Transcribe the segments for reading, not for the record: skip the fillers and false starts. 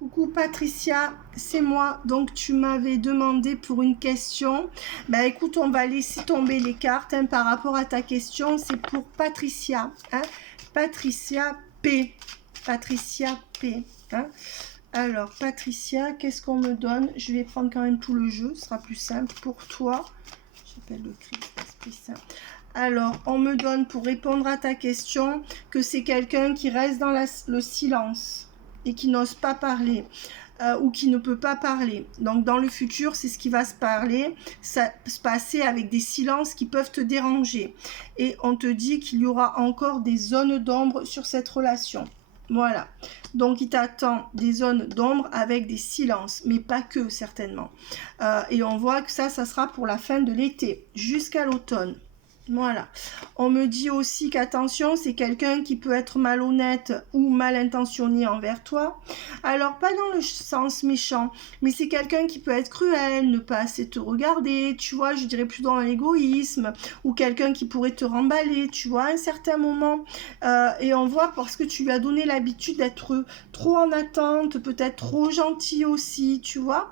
Coucou Patricia, c'est moi. Donc tu m'avais demandé pour une question. Ben écoute, on va laisser tomber les cartes hein, par rapport à ta question. C'est pour Patricia. Hein. Patricia P. Patricia P. Hein. Alors Patricia, qu'est-ce qu'on me donne? Je vais prendre quand même tout le jeu, ce sera plus simple pour toi. J'appelle le Christ, Esprit Saint. Alors, on me donne pour répondre à ta question que c'est quelqu'un qui reste dans le silence et qui n'ose pas parler ou qui ne peut pas parler. Donc, dans le futur, c'est ce qui va se passer avec des silences qui peuvent te déranger. Et on te dit qu'il y aura encore des zones d'ombre sur cette relation. Voilà. Donc, il t'attend des zones d'ombre avec des silences, mais pas que, certainement. Et on voit que ça sera pour la fin de l'été, jusqu'à l'automne. Voilà. On me dit aussi qu'attention, c'est quelqu'un qui peut être malhonnête ou mal intentionné envers toi. Alors, pas dans le sens méchant, mais c'est quelqu'un qui peut être cruel, ne pas assez te regarder, tu vois, je dirais plus dans l'égoïsme, ou quelqu'un qui pourrait te remballer, tu vois, à un certain moment. Et on voit parce que tu lui as donné l'habitude d'être trop en attente, peut-être trop gentil aussi, tu vois.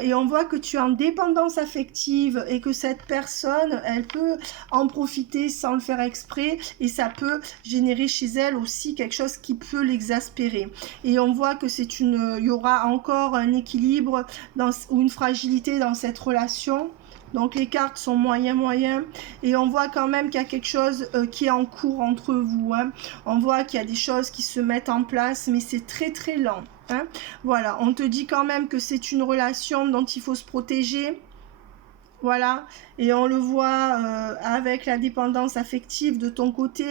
Et on voit que tu es en dépendance affective et que cette personne, elle peut en profiter sans le faire exprès et ça peut générer chez elle aussi quelque chose qui peut l'exaspérer. Et on voit que il y aura encore un équilibre ou une fragilité dans cette relation. Donc les cartes sont moyen et on voit quand même qu'il y a quelque chose qui est en cours entre vous. Hein. On voit qu'il y a des choses qui se mettent en place, mais c'est très lent. Hein. Voilà, on te dit quand même que c'est une relation dont il faut se protéger. Voilà, et on le voit avec la dépendance affective de ton côté.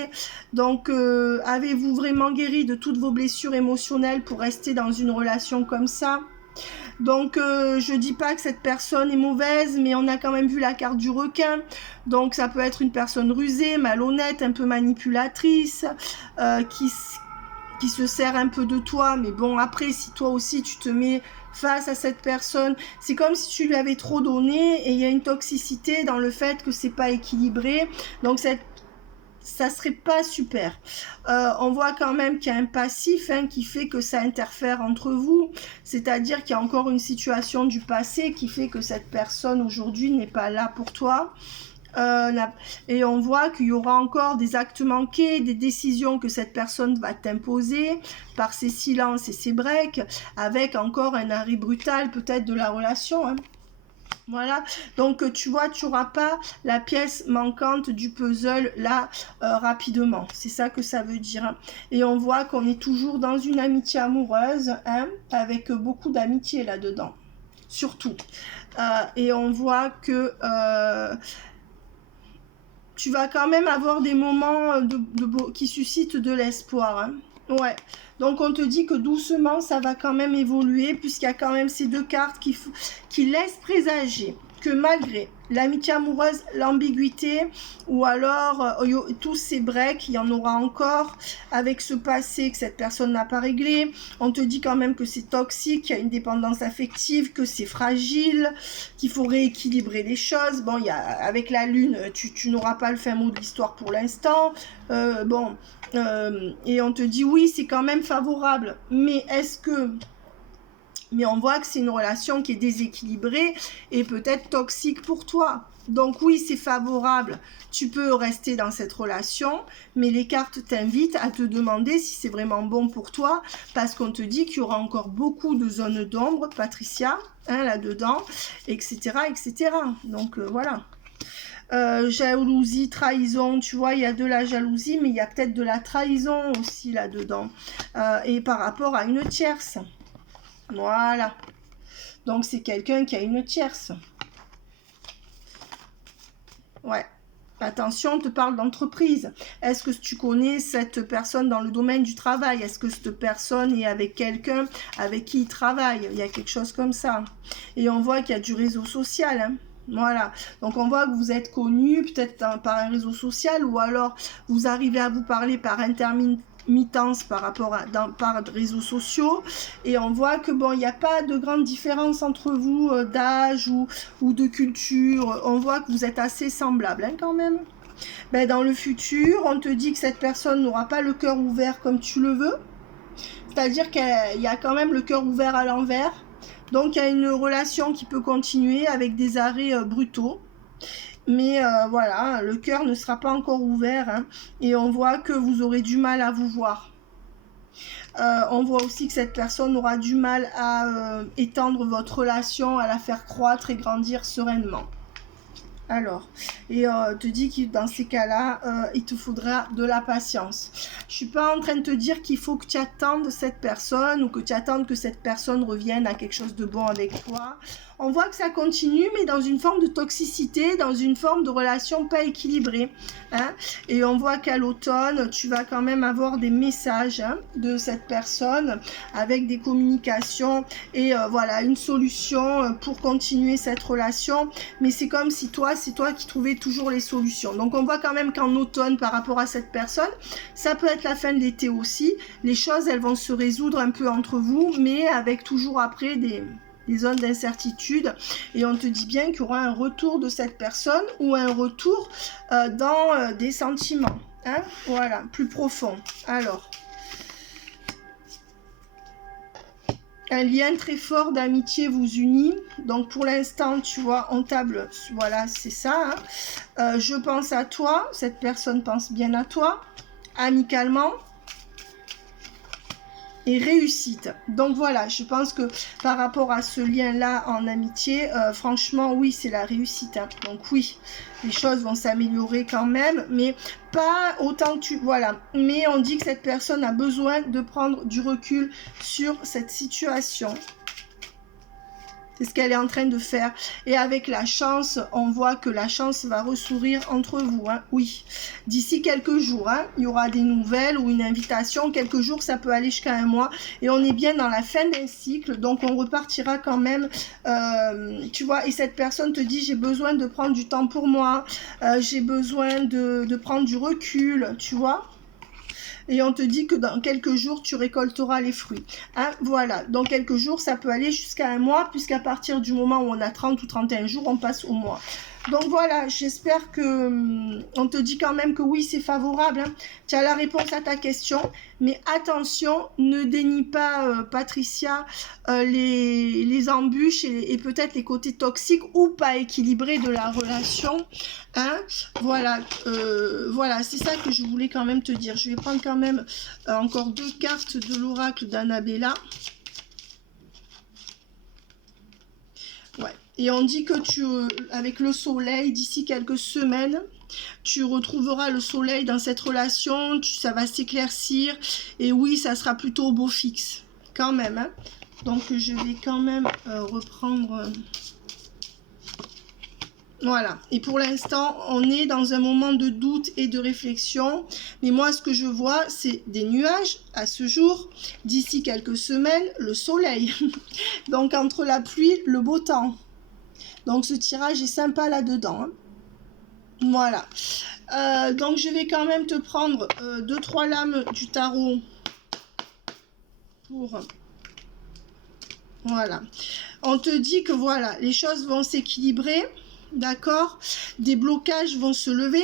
Donc, avez-vous vraiment guéri de toutes vos blessures émotionnelles pour rester dans une relation comme ça ? Donc, je dis pas que cette personne est mauvaise, mais on a quand même vu la carte du requin. Donc, ça peut être une personne rusée, malhonnête, un peu manipulatrice, qui se sert un peu de toi. Mais bon, après, si toi aussi, tu te mets face à cette personne, c'est comme si tu lui avais trop donné et il y a une toxicité dans le fait que c'est pas équilibré. Donc, ça serait pas super. On voit quand même qu'il y a un passif qui fait que ça interfère entre vous, c'est-à-dire qu'il y a encore une situation du passé qui fait que cette personne aujourd'hui n'est pas là pour toi. Et on voit qu'il y aura encore des actes manqués, des décisions que cette personne va t'imposer par ses silences et ses breaks, avec encore un arrêt brutal peut-être de la relation. Hein. Voilà, donc tu vois, tu n'auras pas la pièce manquante du puzzle là rapidement. C'est ça que ça veut dire. Et on voit qu'on est toujours dans une amitié amoureuse, hein, avec beaucoup d'amitié là-dedans, surtout. Et on voit que tu vas quand même avoir des moments qui suscitent de l'espoir. Hein. Ouais. Donc on te dit que doucement ça va quand même évoluer puisqu'il y a quand même ces deux cartes qui laissent présager que malgré l'amitié amoureuse, l'ambiguïté ou alors tous ces breaks, il y en aura encore avec ce passé que cette personne n'a pas réglé. On te dit quand même que c'est toxique, qu'il y a une dépendance affective, que c'est fragile, qu'il faut rééquilibrer les choses. Bon, avec la lune, tu n'auras pas le fin mot de l'histoire pour l'instant. Et on te dit oui, c'est quand même favorable. Mais on voit que c'est une relation qui est déséquilibrée et peut-être toxique pour toi. Donc oui, c'est favorable. Tu peux rester dans cette relation, mais les cartes t'invitent à te demander si c'est vraiment bon pour toi, parce qu'on te dit qu'il y aura encore beaucoup de zones d'ombre, Patricia, hein, là-dedans, etc., etc. Donc voilà. Jalousie, trahison, tu vois, il y a de la jalousie, mais il y a peut-être de la trahison aussi là-dedans. Et par rapport à une tierce. Voilà. Donc, c'est quelqu'un qui a une tierce. Ouais. Attention, on te parle d'entreprise. Est-ce que tu connais cette personne dans le domaine du travail? Est-ce que cette personne est avec quelqu'un avec qui il travaille? Il y a quelque chose comme ça. Et on voit qu'il y a du réseau social, hein. Voilà, donc on voit que vous êtes connu peut-être par un réseau social ou alors vous arrivez à vous parler par intermittence par réseaux sociaux et on voit que bon, il n'y a pas de grande différence entre vous d'âge ou de culture. On voit que vous êtes assez semblables hein, quand même. Dans le futur, on te dit que cette personne n'aura pas le cœur ouvert comme tu le veux. c'est-à-dire qu'il y a quand même le cœur ouvert à l'envers. Donc il y a une relation qui peut continuer avec des arrêts brutaux. Mais voilà, le cœur ne sera pas encore ouvert, hein, et on voit que vous aurez du mal à vous voir. On voit aussi que cette personne aura du mal à étendre votre relation, à la faire croître et grandir sereinement. Alors, et te dit que dans ces cas-là, il te faudra de la patience. Je suis pas en train de te dire qu'il faut que tu attendes cette personne ou que tu attendes que cette personne revienne à quelque chose de bon avec toi. On voit que ça continue, mais dans une forme de toxicité, dans une forme de relation pas équilibrée. Hein. Et on voit qu'à l'automne, tu vas quand même avoir des messages, hein, de cette personne avec des communications et voilà, une solution pour continuer cette relation. Mais c'est comme si c'est toi qui trouvais toujours les solutions. Donc on voit quand même qu'en automne, par rapport à cette personne, ça peut être la fin de l'été aussi. Les choses, elles vont se résoudre un peu entre vous, mais avec toujours après des zones d'incertitude, et on te dit bien qu'il y aura un retour de cette personne ou un retour dans des sentiments, hein, voilà, plus profond. Alors, un lien très fort d'amitié vous unit. Donc pour l'instant, tu vois, on table, voilà, c'est ça. Hein. Je pense à toi, cette personne pense bien à toi, amicalement. Et réussite. Donc voilà, je pense que par rapport à ce lien-là en amitié, franchement, oui, c'est la réussite. Hein. Donc oui, les choses vont s'améliorer quand même, mais pas autant que tu... Voilà. Mais on dit que cette personne a besoin de prendre du recul sur cette situation. C'est ce qu'elle est en train de faire. Et avec la chance, on voit que la chance va ressourire entre vous. Hein. Oui, d'ici quelques jours, hein, il y aura des nouvelles ou une invitation. Quelques jours, ça peut aller jusqu'à un mois. Et on est bien dans la fin d'un cycle. Donc, on repartira quand même. Tu vois, et cette personne te dit, j'ai besoin de prendre du temps pour moi. J'ai besoin de prendre du recul. Tu vois. Et on te dit que dans quelques jours, tu récolteras les fruits. Hein, voilà, dans quelques jours, ça peut aller jusqu'à un mois, puisqu'à partir du moment où on a 30 ou 31 jours, on passe au mois. Donc voilà, j'espère que on te dit quand même que oui, c'est favorable. Hein. Tu as la réponse à ta question, mais attention, ne dénie pas, Patricia, les embûches et peut-être les côtés toxiques ou pas équilibrés de la relation. Hein. Voilà, voilà, c'est ça que je voulais quand même te dire. Je vais prendre quand même encore 2 cartes de l'oracle d'Annabella. Ouais. Et on dit que avec le soleil, d'ici quelques semaines, tu retrouveras le soleil dans cette relation, ça va s'éclaircir, et oui, ça sera plutôt au beau fixe, quand même. Hein. Donc, je vais quand même reprendre... Voilà, et pour l'instant, on est dans un moment de doute et de réflexion, mais moi, ce que je vois, c'est des nuages à ce jour, d'ici quelques semaines, le soleil. Donc, entre la pluie, le beau temps. Donc, ce tirage est sympa là-dedans. Hein. Voilà. Donc, je vais quand même te prendre 2-3 lames du tarot pour... Voilà. On te dit que voilà, les choses vont s'équilibrer. D'accord? Des blocages vont se lever.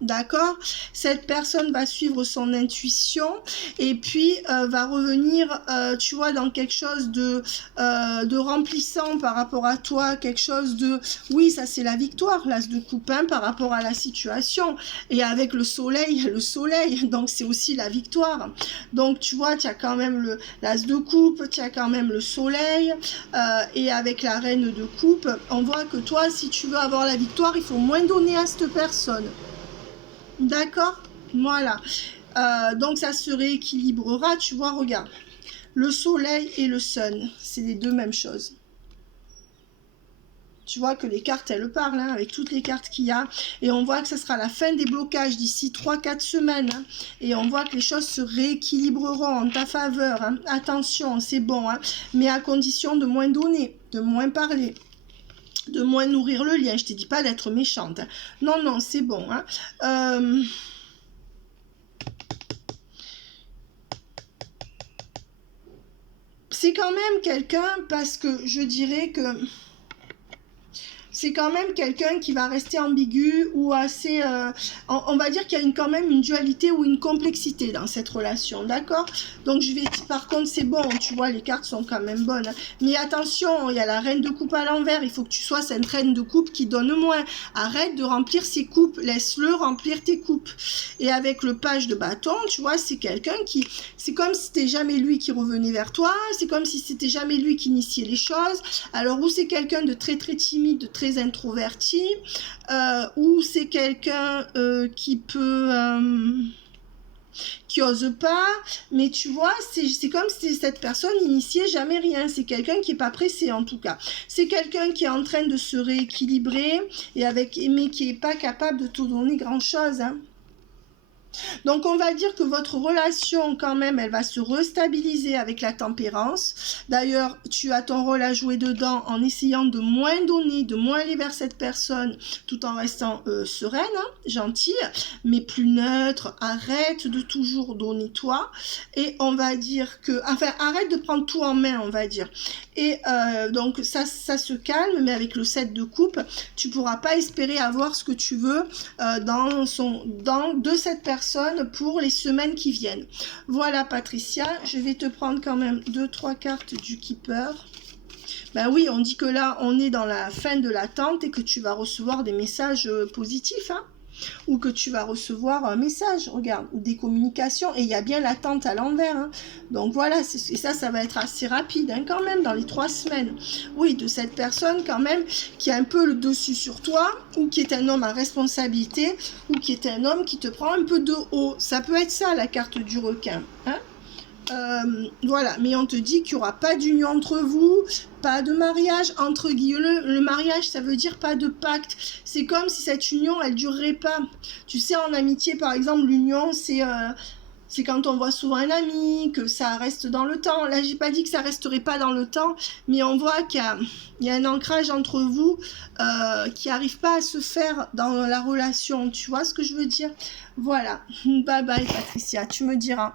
D'accord? Cette personne va suivre son intuition et puis va revenir, tu vois, dans quelque chose de remplissant par rapport à toi, quelque chose de... Oui, ça c'est la victoire, l'as de coupe, hein, par rapport à la situation. Et avec le soleil, donc c'est aussi la victoire. Donc tu vois, tu as quand même l'as de coupe, tu as quand même le soleil, et avec la reine de coupe, on voit que toi, si tu veux avoir la victoire, il faut moins donner à cette personne. D'accord? Voilà. Donc ça se rééquilibrera, tu vois, regarde. Le soleil et le sun, c'est les deux mêmes choses. Tu vois que les cartes, elles parlent, hein, avec toutes les cartes qu'il y a. Et on voit que ce sera la fin des blocages d'ici 3-4 semaines. Hein, et on voit que les choses se rééquilibreront en ta faveur. Hein. Attention, c'est bon, hein, mais à condition de moins donner, de moins parler. De moins nourrir le lien. Je te dis pas d'être méchante. Hein. Non, non, c'est bon. Hein. C'est quand même quelqu'un, parce que je dirais que c'est quand même quelqu'un qui va rester ambigu ou assez... on va dire qu'il y a quand même une dualité ou une complexité dans cette relation, d'accord? Donc je vais... Par contre, c'est bon, tu vois, les cartes sont quand même bonnes. Hein. Mais attention, il y a la reine de coupe à l'envers. Il faut que tu sois cette reine de coupe qui donne moins. Arrête de remplir ses coupes. Laisse-le remplir tes coupes. Et avec le page de bâton, tu vois, c'est quelqu'un qui... C'est comme si c'était jamais lui qui revenait vers toi. C'est comme si c'était jamais lui qui initiait les choses. Alors, ou c'est quelqu'un de très très timide, de très introverti, ou c'est quelqu'un qui peut... qui ose pas, mais tu vois, c'est comme si cette personne n'initiait jamais rien, c'est quelqu'un qui est pas pressé en tout cas, c'est quelqu'un qui est en train de se rééquilibrer, et mais qui est pas capable de te donner grand chose, hein. Donc on va dire que votre relation quand même, elle va se restabiliser avec la tempérance. D'ailleurs, tu as ton rôle à jouer dedans en essayant de moins donner, de moins aller vers cette personne, tout en restant sereine, hein, gentille, mais plus neutre. Arrête de toujours donner toi. Et on va dire que... Enfin, arrête de prendre tout en main, on va dire. Et donc ça se calme, mais avec le 7 de coupe, tu pourras pas espérer avoir ce que tu veux de cette personne pour les semaines qui viennent. Voilà Patricia, je vais te prendre quand même 2-3 cartes du Keeper. Ben oui, on dit que là, on est dans la fin de l'attente et que tu vas recevoir des messages positifs, hein, ou que tu vas recevoir un message, regarde, ou des communications, et il y a bien l'attente à l'envers, hein. Donc voilà, et ça va être assez rapide, hein, quand même, dans les 3 semaines. Oui, de cette personne, quand même, qui a un peu le dessus sur toi, ou qui est un homme à responsabilité, ou qui est un homme qui te prend un peu de haut. Ça peut être ça, la carte du requin, hein. Voilà, mais on te dit qu'il n'y aura pas d'union entre vous, pas de mariage, entre guillemets, le mariage ça veut dire pas de pacte, c'est comme si cette union elle durerait pas, tu sais en amitié par exemple l'union c'est quand on voit souvent un ami, que ça reste dans le temps. Là, j'ai pas dit que ça resterait pas dans le temps, mais on voit qu'il y a un ancrage entre vous qui n'arrive pas à se faire dans la relation. Tu vois ce que je veux dire? Voilà. Bye bye Patricia, tu me diras.